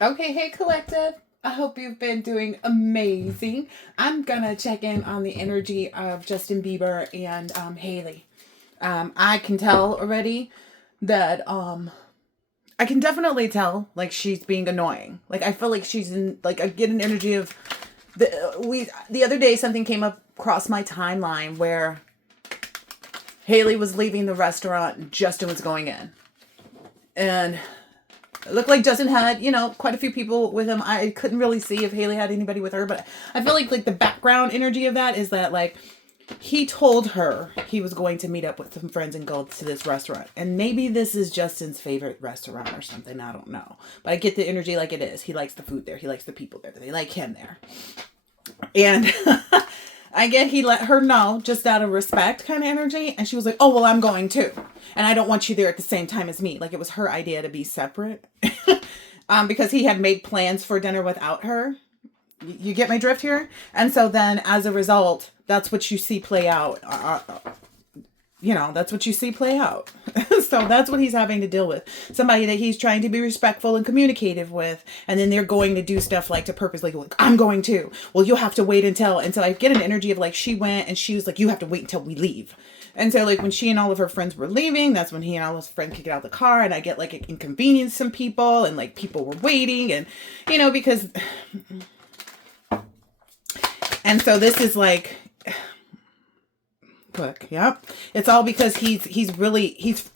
Okay, hey collective. I hope you've been doing amazing. I'm gonna check in on the energy of Justin Bieber and Hailey. I can tell already that I can definitely tell like she's being annoying. Like I feel like she's in like I get an energy of the other day something came up across my timeline where Hailey was leaving the restaurant and Justin was going in. And it looked like Justin had, quite a few people with him. I couldn't really see if Hailey had anybody with her, but I feel like the background energy of that is that like he told her he was going to meet up with some friends and go to this restaurant. And maybe this is Justin's favorite restaurant or something. I don't know. But I get the energy like it is. He likes the food there. He likes the people there. They like him there. And I get he let her know just out of respect kind of energy. And she was like, oh, well, I'm going too. And I don't want you there at the same time as me. Like it was her idea to be separate. Because he had made plans for dinner without her. You get my drift here? And so then as a result, that's what you see play out. That's what you see play out. So that's what he's having to deal with. Somebody that he's trying to be respectful and communicative with. And then they're going to do stuff like to purposely like, I'm going to. Well, you'll have to wait until I get an energy of like she went and she was like, you have to wait until we leave. And so like when she and all of her friends were leaving, that's when he and all his friends could get out of the car. And I get like it inconvenienced some people and like people were waiting and, because... And so this is like... Look, yep. It's all because he is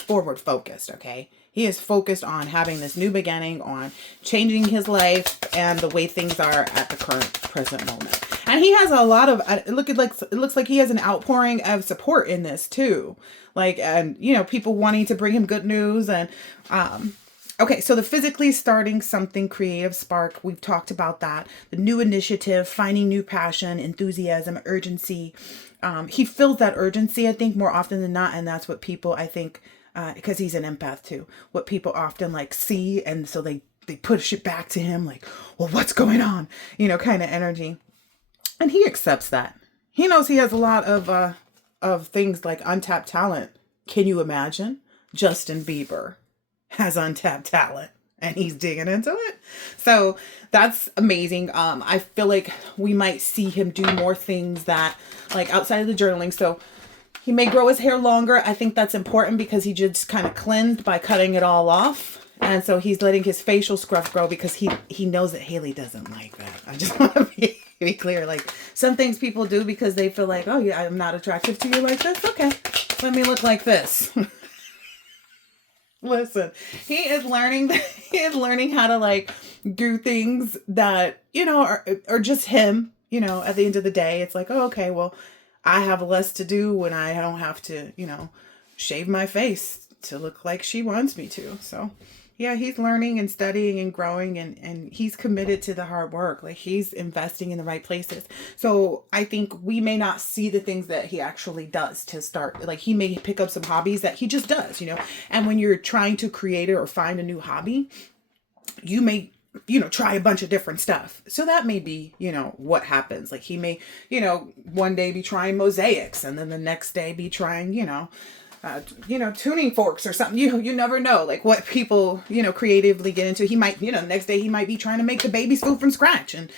forward focused, okay? He is focused on having this new beginning, on changing his life and the way things are at the present moment. And he has a lot of it looks like he has an outpouring of support in this too. Like and people wanting to bring him good news and okay, so the physically starting something creative spark, we've talked about that. The new initiative, finding new passion, enthusiasm, urgency. He feels that urgency, I think, more often than not. And that's what people, I think, because he's an empath too, what people often like see. And so they push it back to him like, well, what's going on? Kind of energy. And he accepts that. He knows he has a lot of things like untapped talent. Can you imagine? Justin Bieber has untapped talent and he's digging into it. So that's amazing. I feel like we might see him do more things that like outside of the journaling. So he may grow his hair longer. I think that's important because he just kind of cleansed by cutting it all off. And so he's letting his facial scruff grow because he knows that Hailey doesn't like that. I just want to be clear. Like some things people do because they feel like, oh yeah, I'm not attractive to you like this. Okay, let me look like this. Listen, he is learning how to like do things that, are just him, at the end of the day. It's like, oh, okay, well, I have less to do when I don't have to, shave my face to look like she wants me to. So yeah, he's learning and studying and growing and he's committed to the hard work. Like he's investing in the right places. So I think we may not see the things that he actually does to start. Like he may pick up some hobbies that he just does, and when you're trying to create it or find a new hobby, you may try a bunch of different stuff. So that may be, what happens. Like he may, one day be trying mosaics and then the next day be trying, tuning forks or something. You never know like what people, creatively get into. He might, next day he might be trying to make the baby's food from scratch and,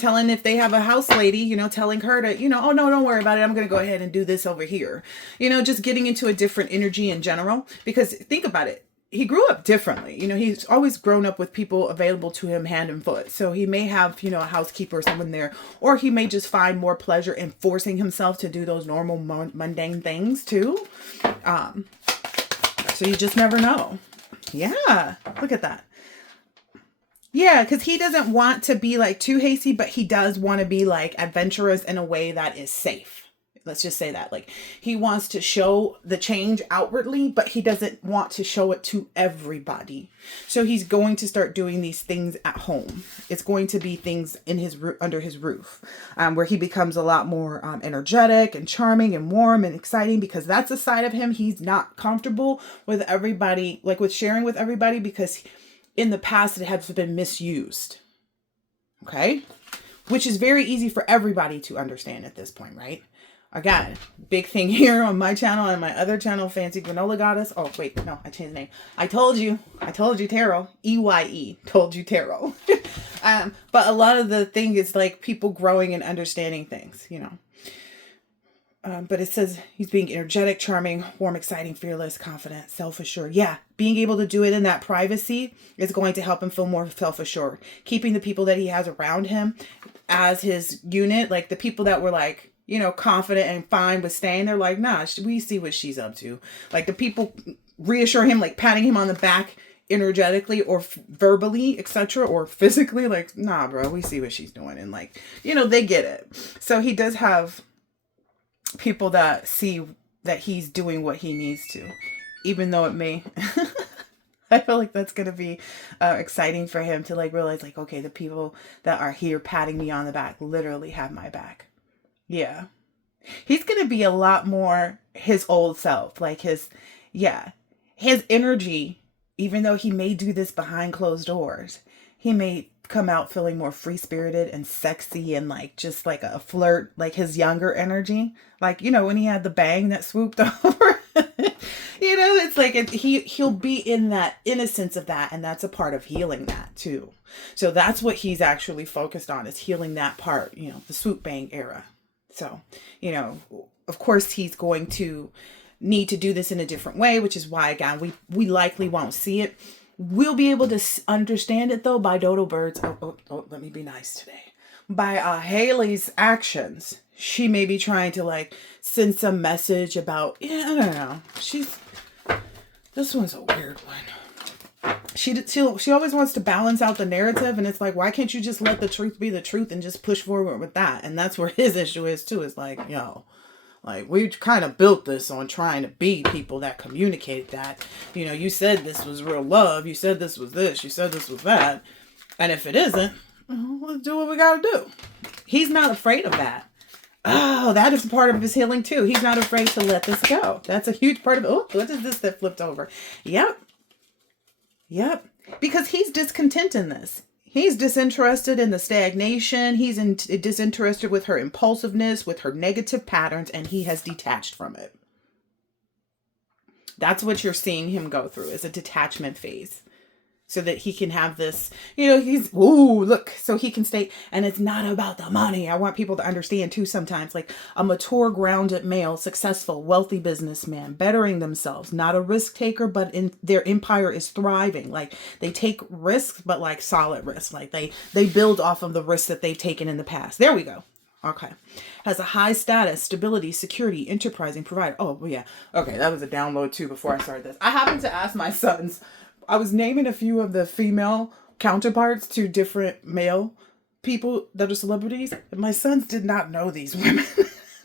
telling if they have a house lady, telling her to, oh no, don't worry about it. I'm going to go ahead and do this over here. Just getting into a different energy in general, because think about it. He grew up differently. He's always grown up with people available to him hand and foot. So he may have, a housekeeper or someone there, or he may just find more pleasure in forcing himself to do those normal mundane things too. So you just never know. Yeah. Look at that. Yeah, because he doesn't want to be like too hasty, but he does want to be like adventurous in a way that is safe. Let's just say that. Like he wants to show the change outwardly, but he doesn't want to show it to everybody. So he's going to start doing these things at home. It's going to be things in under his roof, where he becomes a lot more energetic and charming and warm and exciting, because that's a side of him he's not comfortable with everybody, like with sharing with everybody, because in the past it has been misused. Okay? Which is very easy for everybody to understand at this point, right? Again, big thing here on my channel and my other channel, Fancy Granola Goddess. Oh, wait, no, I changed the name. I told you tarot. EYE, told you tarot. But a lot of the thing is like people growing and understanding things, you know. But it says he's being energetic, charming, warm, exciting, fearless, confident, self-assured. Yeah, being able to do it in that privacy is going to help him feel more self-assured. Keeping the people that he has around him as his unit, like the people that were like, you know, confident and fine with staying, they're like, nah, we see what she's up to. Like the people reassure him, like patting him on the back energetically or verbally, etc., or physically, like, nah, bro, we see what she's doing. And like, you know, they get it. So he does have people that see that he's doing what he needs to, even though it may I feel like that's going to be exciting for him to like realize like, okay, the people that are here patting me on the back literally have my back. Yeah, he's going to be a lot more his old self, like his energy. Even though he may do this behind closed doors, he may come out feeling more free-spirited and sexy and like just like a flirt, like his younger energy, like, you know, when he had the bang that swooped over. You know, it's like he'll be in that innocence of that, and that's a part of healing that too. So that's what he's actually focused on, is healing that part, you know, the swoop bang era. So, you know, of course he's going to need to do this in a different way, which is why, again, we likely won't see it. We'll be able to understand it though by Dodo Bird's, let me be nice today, by Hailey's actions. She may be trying to like send some message about, I don't know. This one's a weird one. She always wants to balance out the narrative, and it's like, why can't you just let the truth be the truth and just push forward with that? And that's where his issue is too. It's like, yo, like, we kind of built this on trying to be people that communicate that. You know, you said this was real love. You said this was this. You said this was that. And if it isn't, let's do what we got to do. He's not afraid of that. Oh, that is part of his healing too. He's not afraid to let this go. That's a huge part of it. Oh, what is this that flipped over? Yep. Because he's discontent in this. He's disinterested in the stagnation. He's disinterested with her impulsiveness, with her negative patterns, and he has detached from it. That's what you're seeing him go through, is a detachment phase. So that he can have this, you know, so he can stay. And it's not about the money. I want people to understand too sometimes, like a mature, grounded male, successful, wealthy businessman, bettering themselves, not a risk taker, but their empire is thriving. Like they take risks, but like solid risks. Like they build off of the risks that they've taken in the past. There we go. Okay. Has a high status, stability, security, enterprising provider. Oh, yeah. Okay. That was a download too before I started this. I happened to ask my sons, I was naming a few of the female counterparts to different male people that are celebrities, and my sons did not know these women.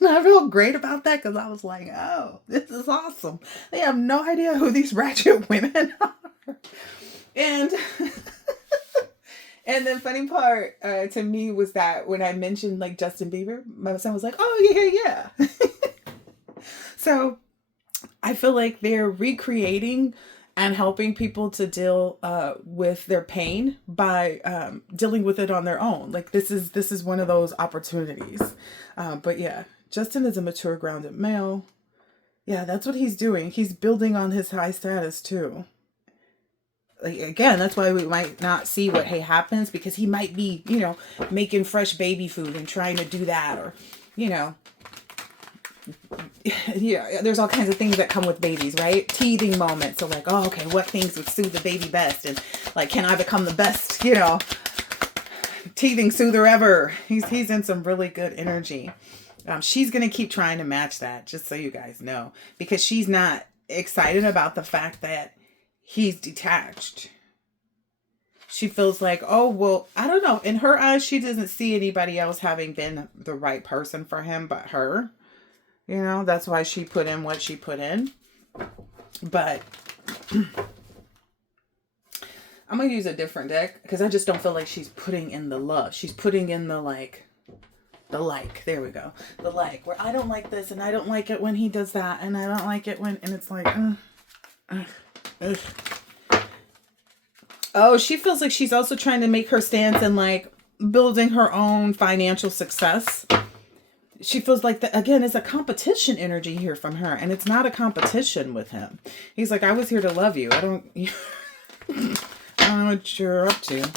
And I feel great about that, because I was like, oh, this is awesome. They have no idea who these ratchet women are. And and the funny part to me was that when I mentioned like Justin Bieber, my son was like, oh, yeah. So I feel like they're recreating and helping people to deal with their pain by dealing with it on their own. Like this is one of those opportunities. But yeah, Justin is a mature, grounded male. Yeah, that's what he's doing. He's building on his high status too. Like, again, that's why we might not see what happens, because he might be, you know, making fresh baby food and trying to do that, or, you know, yeah, there's all kinds of things that come with babies, right? Teething moments. So like, oh, okay, what things would soothe the baby best? And like, can I become the best, you know, teething soother ever? He's in some really good energy. She's going to keep trying to match that, just so you guys know, because she's not excited about the fact that he's detached. She feels like, oh, well, I don't know. In her eyes, she doesn't see anybody else having been the right person for him but her. You know, that's why she put in what she put in. But I'm going to use a different deck, because I just don't feel like she's putting in the love. She's putting in the like. There we go. The like, where I don't like this, and I don't like it when he does that, and I don't like it when, and it's like, Oh, she feels like she's also trying to make her stance in like building her own financial success. she feels like that again. It's a competition energy here from her, and it's not a competition with him. He's like, I was here to love you. I don't know what you're up to.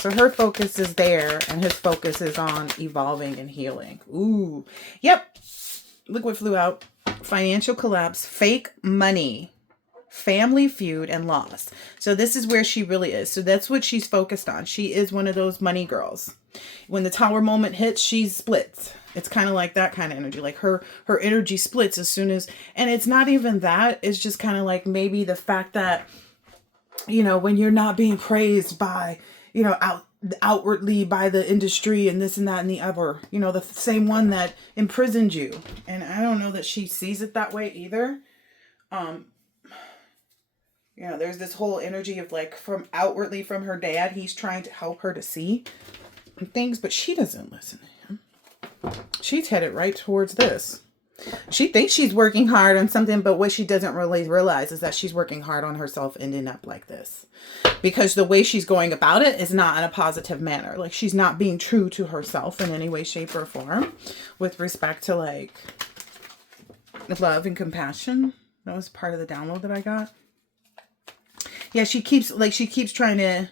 So her focus is there, and his focus is on evolving and healing. Ooh, yep. Look what flew out. Financial collapse, fake money, family feud, and loss. So this is where she really is. So that's what she's focused on. She is one of those money girls. When the tower moment hits, she splits. It's kind of like that kind of energy. Like her energy splits as soon as, and it's not even that. It's just kind of like maybe the fact that, you know, when you're not being praised by, you know, outwardly by the industry and this and that and the other, you know, the same one that imprisoned you. And I don't know that she sees it that way either. You know, there's this whole energy of like from outwardly from her dad, he's trying to help her to see things, but she doesn't listen to him. She's headed right towards this. She thinks she's working hard on something, but what she doesn't really realize is that she's working hard on herself ending up like this. Because the way she's going about it is not in a positive manner. Like she's not being true to herself in any way, shape, or form with respect to like love and compassion. That was part of the download that I got. Yeah, she keeps trying to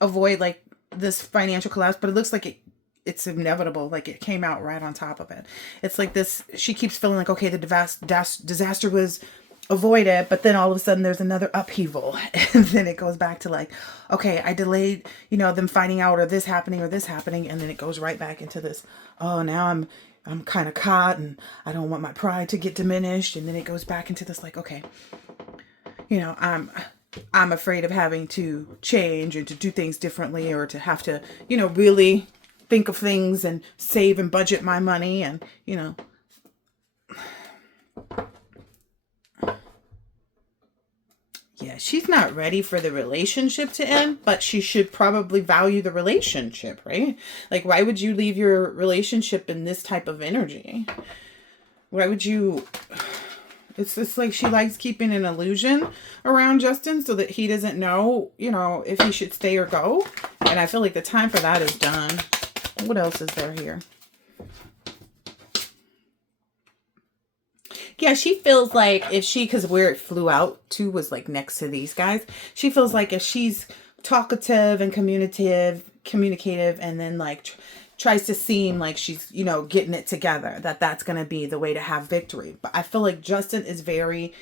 avoid like this financial collapse, but it looks like it's inevitable. Like it came out right on top of it. It's like this, she keeps feeling like, okay, the disaster was avoided, but then all of a sudden there's another upheaval. And then it goes back to like, okay, I delayed, you know, them finding out or this happening. And then it goes right back into this, oh, now I'm kind of caught and I don't want my pride to get diminished. And then it goes back into this like, okay, you know, I'm afraid of having to change and to do things differently or to have to, you know, really think of things and save and budget my money and, you know. Yeah, she's not ready for the relationship to end, but she should probably value the relationship, right? Like, why would you leave your relationship in this type of energy? Why would you... It's just like she likes keeping an illusion around Justin so that he doesn't know, you know, if he should stay or go. And I feel like the time for that is done. What else is there here? Yeah, she feels like if she, because where it flew out to was like next to these guys. She feels like if she's talkative and communicative and then like tries to seem like she's, you know, getting it together, that's going to be the way to have victory. But I feel like Justin is very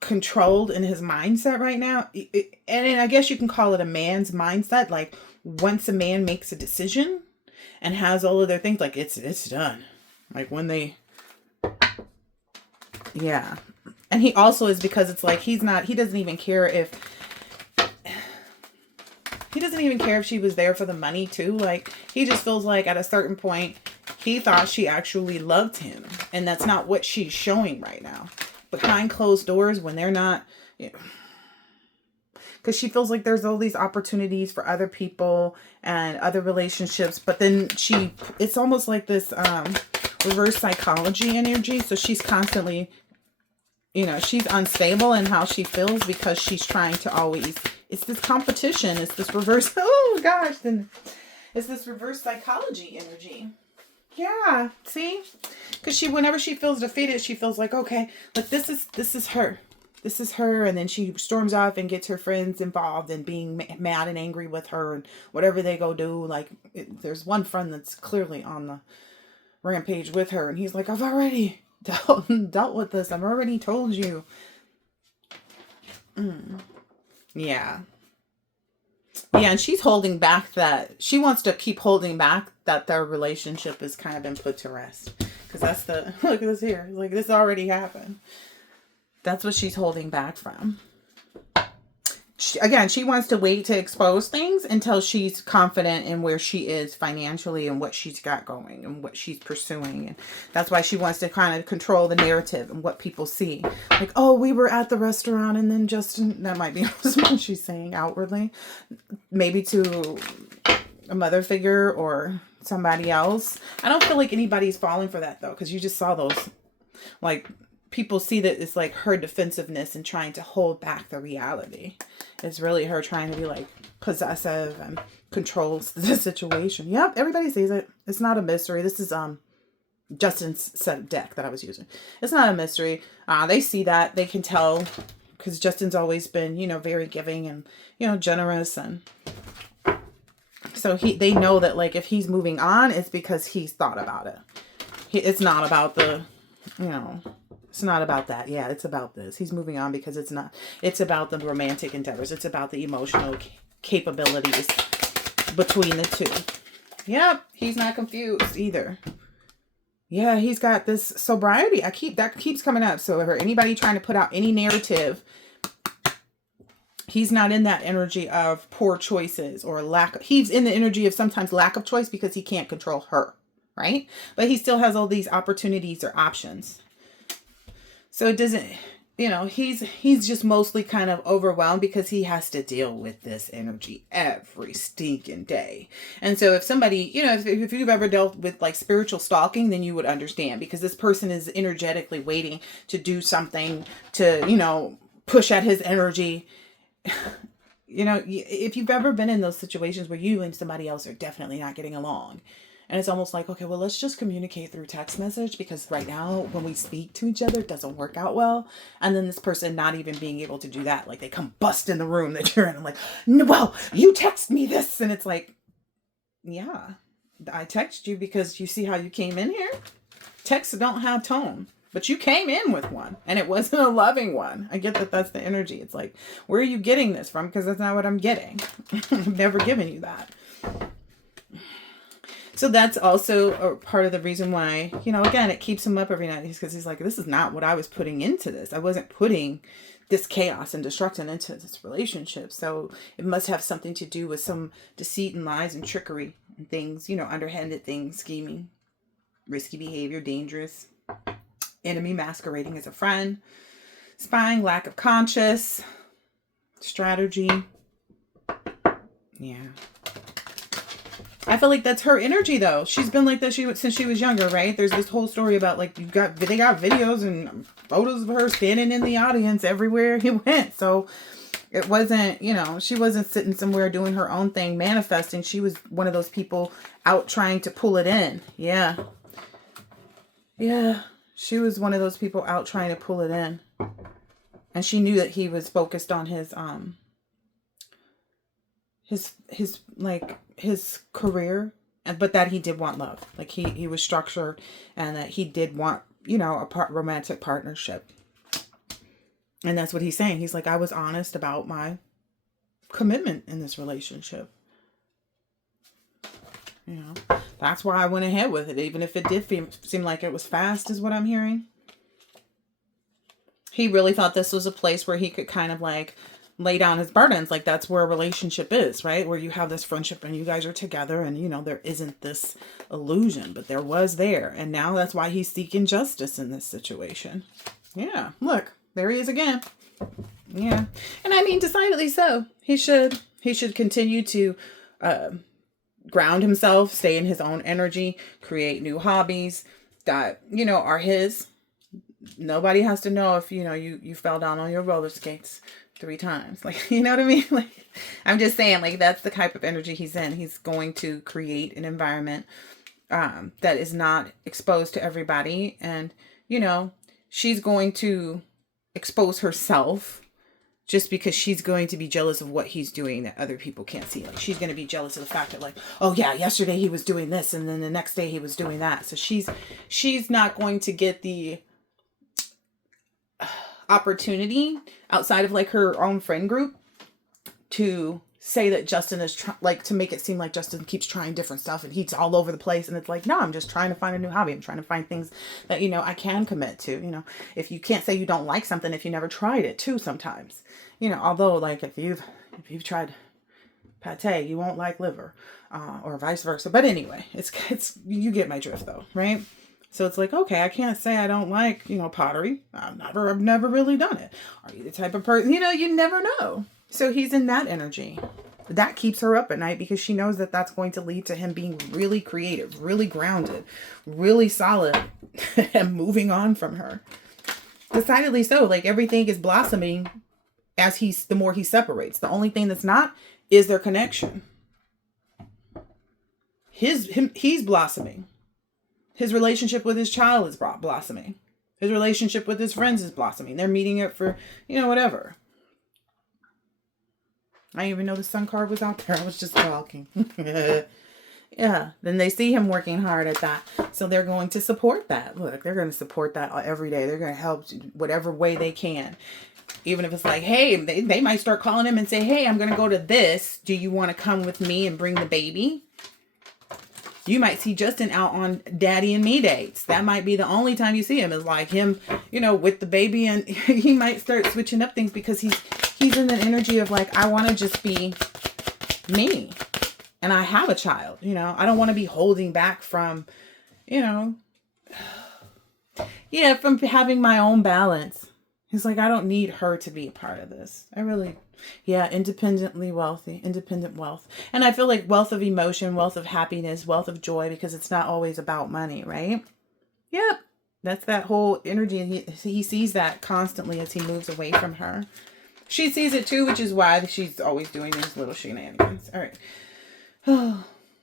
controlled in his mindset right now. And I guess you can call it a man's mindset. Like once a man makes a decision and has all of their things, like it's done. Like when they... Yeah. And he also is, because it's like he doesn't even care if she was there for the money too. Like he just feels like at a certain point he thought she actually loved him, and that's not what she's showing right now. Behind closed doors when they're not, because she feels like there's all these opportunities for other people and other relationships, but then it's almost like this reverse psychology energy. So she's constantly, you know, she's unstable in how she feels because she's trying to always, it's this competition. It's this reverse, oh gosh, then it's this reverse psychology energy. Yeah, see? Because whenever she feels defeated, she feels like, okay, like this is her. This is her. And then she storms off and gets her friends involved in being mad and angry with her and whatever they go do. Like there's one friend that's clearly on the rampage with her, and he's like, I've already dealt with this. I've already told you. Yeah. Yeah, and she's holding back that. She wants to keep holding back that their relationship has kind of been put to rest. Because that's the, look at this here. Like, this already happened. That's what she's holding back from. She wants to wait to expose things until she's confident in where she is financially and what she's got going and what she's pursuing. And that's why she wants to kind of control the narrative and what people see. Like, oh, we were at the restaurant and then Justin, that might be what she's saying outwardly. Maybe to a mother figure or somebody else. I don't feel like anybody's falling for that though, because you just saw those, like, people see that it's like her defensiveness and trying to hold back the reality. It's really her trying to be like possessive and controls the situation. Yep, everybody sees it. It's not a mystery. This is Justin's set of deck that I was using. It's not a mystery. They see that. They can tell because Justin's always been, you know, very giving and, you know, generous, and so they know that like if he's moving on, it's because he's thought about it. It's not about the, you know, it's not about that. Yeah, it's about this. He's moving on because it's about the romantic endeavors. It's about the emotional capabilities between the two. Yep, he's not confused either. Yeah, he's got this sobriety. That keeps coming up. So for anybody trying to put out any narrative, he's not in that energy of poor choices or he's in the energy of sometimes lack of choice because he can't control her, right? But he still has all these opportunities or options. So it doesn't, you know, he's just mostly kind of overwhelmed because he has to deal with this energy every stinking day. And so if somebody, you know, if you've ever dealt with like spiritual stalking, then you would understand, because this person is energetically waiting to do something to, you know, push at his energy. You know, if you've ever been in those situations where you and somebody else are definitely not getting along, and it's almost like, okay, well, let's just communicate through text message, because right now when we speak to each other, it doesn't work out well. And then this person not even being able to do that, like they come bust in the room that you're in and like, no, well, you text me this. And it's like, yeah, I text you because you see how you came in here. Texts don't have tone, but you came in with one and it wasn't a loving one. I get that that's the energy. It's like, where are you getting this from? Because that's not what I'm getting. I've never given you that. So that's also a part of the reason why, you know, again, it keeps him up every night, because he's like, this is not what I was putting into this. I wasn't putting this chaos and destruction into this relationship. So it must have something to do with some deceit and lies and trickery and things, you know, underhanded things, scheming, risky behavior, dangerous, enemy masquerading as a friend, spying, lack of conscious, strategy. Yeah. I feel like that's her energy, though. She's been like that since she was younger, right? There's this whole story about like they got videos and photos of her standing in the audience everywhere he went. So it wasn't, you know, she wasn't sitting somewhere doing her own thing, manifesting. She was one of those people out trying to pull it in. Yeah. Yeah. She was one of those people out trying to pull it in. And she knew that he was focused on his career, but that he did want love. Like he was structured, and that he did want, you know, a romantic partnership. And that's what he's saying. He's like, I was honest about my commitment in this relationship. You know, that's why I went ahead with it, even if it did seem like it was fast, is what I'm hearing. He really thought this was a place where he could kind of like lay down his burdens. Like that's where a relationship is, right? Where you have this friendship and you guys are together, and you know, there isn't this illusion, but there was there. And now that's why he's seeking justice in this situation. Yeah. Look, there he is again. Yeah. And I mean, decidedly so. He should continue to, ground himself, stay in his own energy, create new hobbies that, you know, are his. Nobody has to know if, you know, you fell down on your roller skates 3 times. Like, you know what I mean? Like, I'm just saying, like, that's the type of energy he's in. He's going to create an environment that is not exposed to everybody. And, you know, she's going to expose herself just because she's going to be jealous of what he's doing that other people can't see. Like, she's going to be jealous of the fact that, like, oh yeah, yesterday he was doing this, and then the next day he was doing that. So she's not going to get the opportunity outside of like her own friend group to say that Justin is to make it seem like Justin keeps trying different stuff and he's all over the place. And it's like, no, I'm just trying to find a new hobby. I'm trying to find things that, you know, I can commit to. You know, if you can't say you don't like something if you never tried it too sometimes, you know, although like if you've tried pate, you won't like liver, or vice versa. But anyway, it's you get my drift though, right? So it's like, okay, I can't say I don't like, you know, pottery. I've never really done it. Are you the type of person, you know, you never know. So he's in that energy. That keeps her up at night because she knows that that's going to lead to him being really creative, really grounded, really solid, and moving on from her. Decidedly so. Like everything is blossoming as the more he separates. The only thing that's not is their connection. He's blossoming. His relationship with his child is blossoming. His relationship with his friends is blossoming. They're meeting up for, whatever. I didn't even know the sun card was out there. I was just talking. Yeah. Then they see him working hard at that. So they're going to support that. Look, they're going to support that every day. They're going to help whatever way they can. Even if it's like, hey, they might start calling him and say, hey, I'm going to go to this. Do you want to come with me and bring the baby? You might see Justin out on daddy and me dates. That might be the only time you see him is like him, with the baby, and he might start switching up things because he's in the energy of like, I want to just be me. And I have a child, I don't want to be holding back from, from having my own balance. He's like, I don't need her to be a part of this. Independent wealth. And I feel like wealth of emotion, wealth of happiness, wealth of joy, because it's not always about money, right? Yep. That's that whole energy. He sees that constantly as he moves away from her. She sees it too, which is why she's always doing these little shenanigans. All right.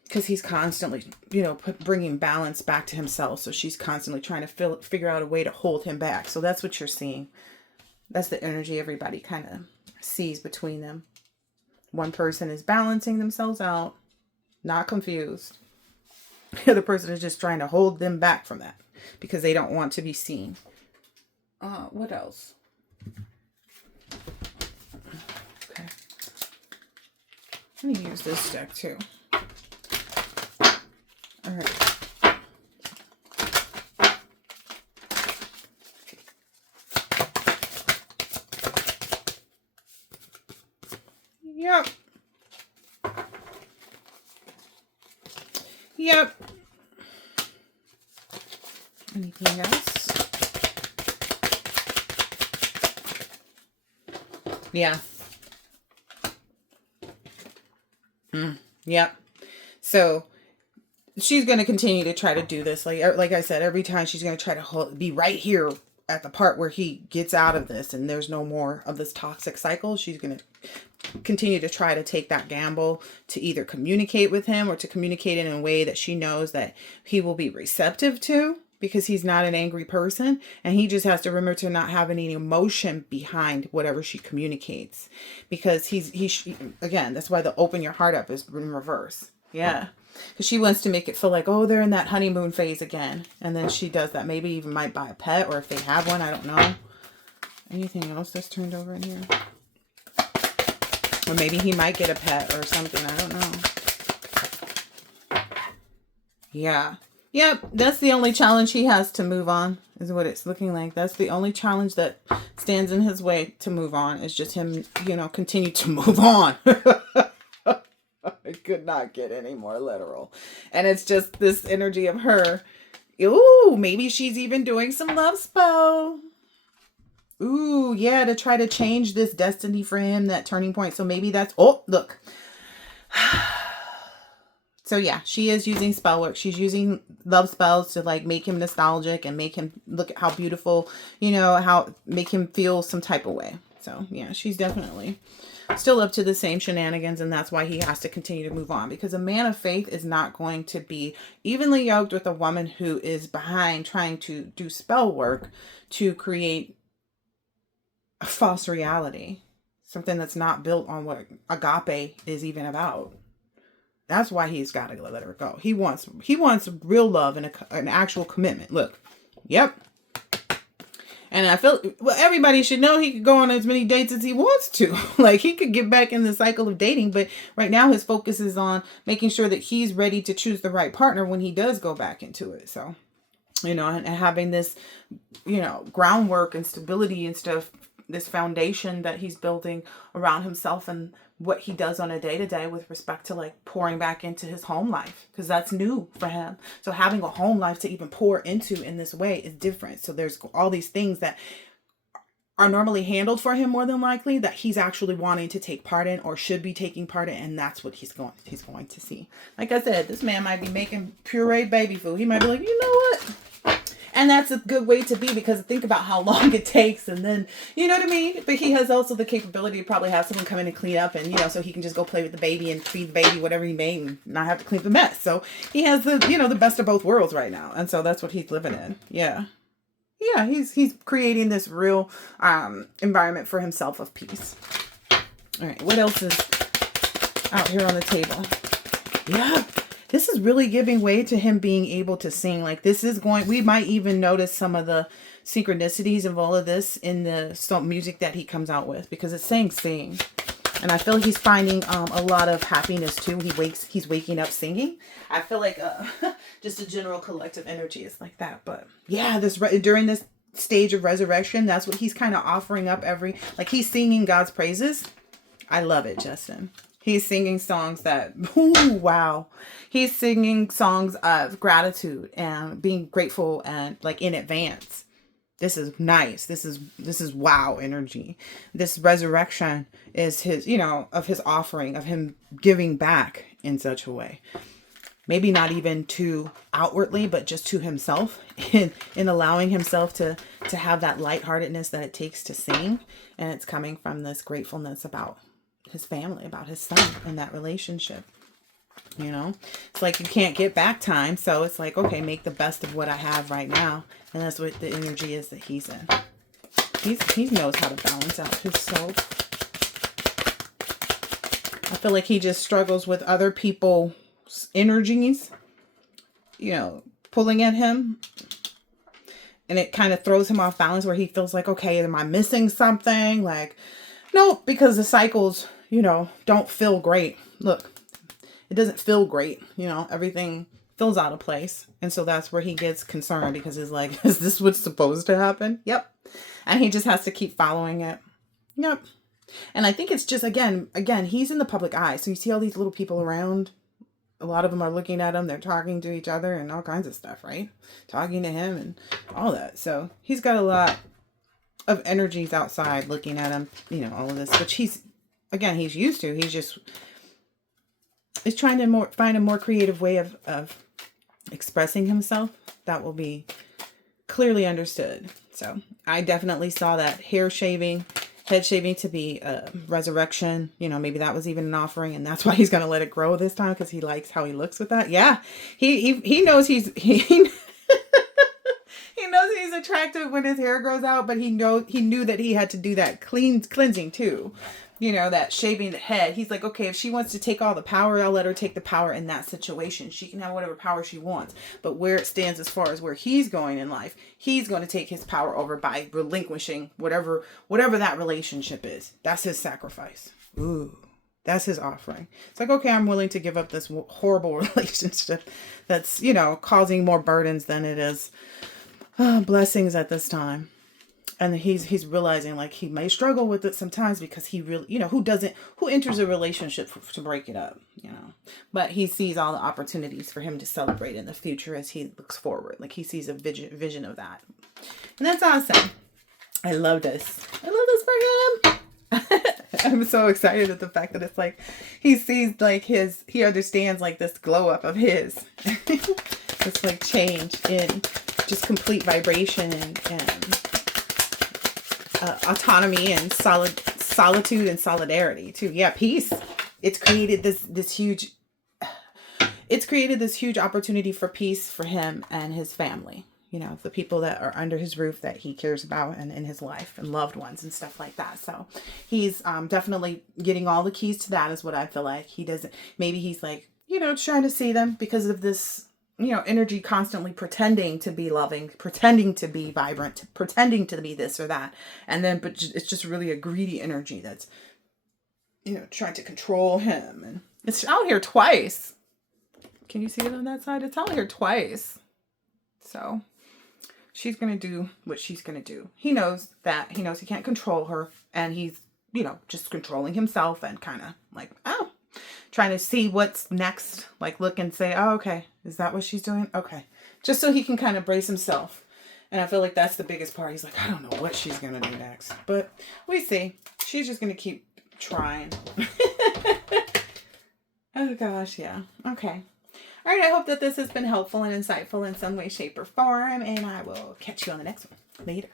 Because he's constantly, bringing balance back to himself. So she's constantly trying to figure out a way to hold him back. So that's what you're seeing. That's the energy everybody kind of sees between them. One person is balancing themselves out, not confused. The other person is just trying to hold them back from that because they don't want to be seen. What else? Okay. I'm going to use this deck too. All right. Yep. Anything else? Yeah. Yep. So she's going to continue to try to do this. Like I said, every time she's going to try to be right here at the part where he gets out of this and there's no more of this toxic cycle. She's going to continue to try to take that gamble to either communicate with him or to communicate in a way that she knows that he will be receptive to, because he's not an angry person and he just has to remember to not have any emotion behind whatever she communicates, because again, that's why the open your heart up is in reverse. Yeah. Because she wants to make it feel like, oh, they're in that honeymoon phase again. And then she does that. Maybe even might buy a pet, or if they have one, I don't know. Anything else that's turned over in here? Or maybe he might get a pet or something. I don't know. Yeah. Yep. That's the only challenge he has to move on, is what it's looking like. That's the only challenge that stands in his way to move on, is just him, continue to move on. I could not get any more literal. And it's just this energy of her. Ooh, maybe she's even doing some love spell. Ooh, yeah, to try to change this destiny for him, that turning point. So maybe that's, oh, look. So yeah, she is using spell work. She's using love spells to like make him nostalgic and make him look at how beautiful, how make him feel some type of way. So yeah, she's definitely still up to the same shenanigans, and that's why he has to continue to move on, because a man of faith is not going to be evenly yoked with a woman who is behind trying to do spell work to create a false reality, something that's not built on what agape is even about. That's why he's got to let her go. He wants real love and an actual commitment. Look, yep. And I feel, well, everybody should know he could go on as many dates as he wants to. Like, he could get back in the cycle of dating, but right now his focus is on making sure that he's ready to choose the right partner when he does go back into it. So, and having this, groundwork and stability and stuff, this foundation that he's building around himself and what he does on a day-to-day with respect to like pouring back into his home life, because that's new for him. So having a home life to even pour into in this way is different. So there's all these things that are normally handled for him, more than likely, that he's actually wanting to take part in or should be taking part in, and that's what he's going to see. Like I said, this man might be making pureed baby food. He might be like, you know what? And that's a good way to be, because think about how long it takes, and then, you know what I mean? But he has also the capability to probably have someone come in and clean up, and, so he can just go play with the baby and feed the baby whatever he made and not have to clean up the mess. So he has the, the best of both worlds right now. And so that's what he's living in. Yeah. Yeah, he's creating this real environment for himself of peace. All right, what else is out here on the table? Yeah, this is really giving way to him being able to sing. Like, this is we might even notice some of the synchronicities of all of this in the music that he comes out with, because it's saying sing. And I feel he's finding a lot of happiness too. He's waking up singing. I feel like just a general collective energy is like that. But yeah, during this stage of resurrection, that's what he's kind of offering up he's singing God's praises. I love it, Justin. He's singing songs that, ooh, wow. He's singing songs of gratitude and being grateful and like in advance. This is nice. This is wow energy. This resurrection is his, of his offering, of him giving back in such a way. Maybe not even to outwardly, but just to himself, in allowing himself to have that lightheartedness that it takes to sing. And it's coming from this gratefulness about his family, about his son and that relationship. It's like you can't get back time. So it's like, okay, make the best of what I have right now. And that's what the energy is that he's in. He knows how to balance out his soul. I feel like he just struggles with other people's energies, pulling at him. And it kind of throws him off balance, where he feels like, okay, am I missing something? Like, no, because the cycles, don't feel great. Look, it doesn't feel great. Everything feels out of place. And so that's where he gets concerned, because he's like, is this what's supposed to happen? Yep. And he just has to keep following it. Yep. And I think it's just, again, he's in the public eye. So you see all these little people around. A lot of them are looking at him. They're talking to each other and all kinds of stuff, right? Talking to him and all that. So he's got a lot of energies outside looking at him, all of this, which he's used to. He's trying to find a more creative way of expressing himself that will be clearly understood. So I definitely saw that head shaving to be a resurrection. Maybe that was even an offering, and that's why he's going to let it grow this time, because he likes how he looks with that. Yeah, he knows he knows he's attractive when his hair grows out, but he knew that he had to do that cleansing too. That shaving the head. He's like, okay, if she wants to take all the power, I'll let her take the power in that situation. She can have whatever power she wants. But where it stands as far as where he's going in life, he's going to take his power over by relinquishing whatever that relationship is. That's his sacrifice. Ooh, that's his offering. It's like, okay, I'm willing to give up this horrible relationship that's, causing more burdens than it is blessings at this time. And he's realizing, like, he may struggle with it sometimes, because he really, who enters a relationship to break it up, but he sees all the opportunities for him to celebrate in the future as he looks forward. Like, he sees a vision of that. And that's awesome. I love this. I love this for him. I'm so excited at the fact that it's like, he sees like he understands like this glow up of his, this like change in just complete vibration and autonomy and solitude and solidarity too. Yeah, peace. It's created this huge opportunity for peace for him and his family. The people that are under his roof that he cares about and in his life, and loved ones and stuff like that. So he's definitely getting all the keys to that, is what I feel like. Maybe he's like, trying to see them because of this, energy constantly pretending to be loving, pretending to be vibrant, pretending to be this or that. But it's just really a greedy energy that's, trying to control him. And it's out here twice. Can you see it on that side? It's out here twice. So she's going to do what she's going to do. He knows he can't control her, and he's, just controlling himself and kind of like, trying to see what's next, like look and say, oh, okay, is that what she's doing? Okay. Just so he can kind of brace himself. And I feel like that's the biggest part. He's like, I don't know what she's going to do next, but we see. She's just going to keep trying. Oh gosh. Yeah. Okay. All right, I hope that this has been helpful and insightful in some way, shape, or form, and I will catch you on the next one. Later.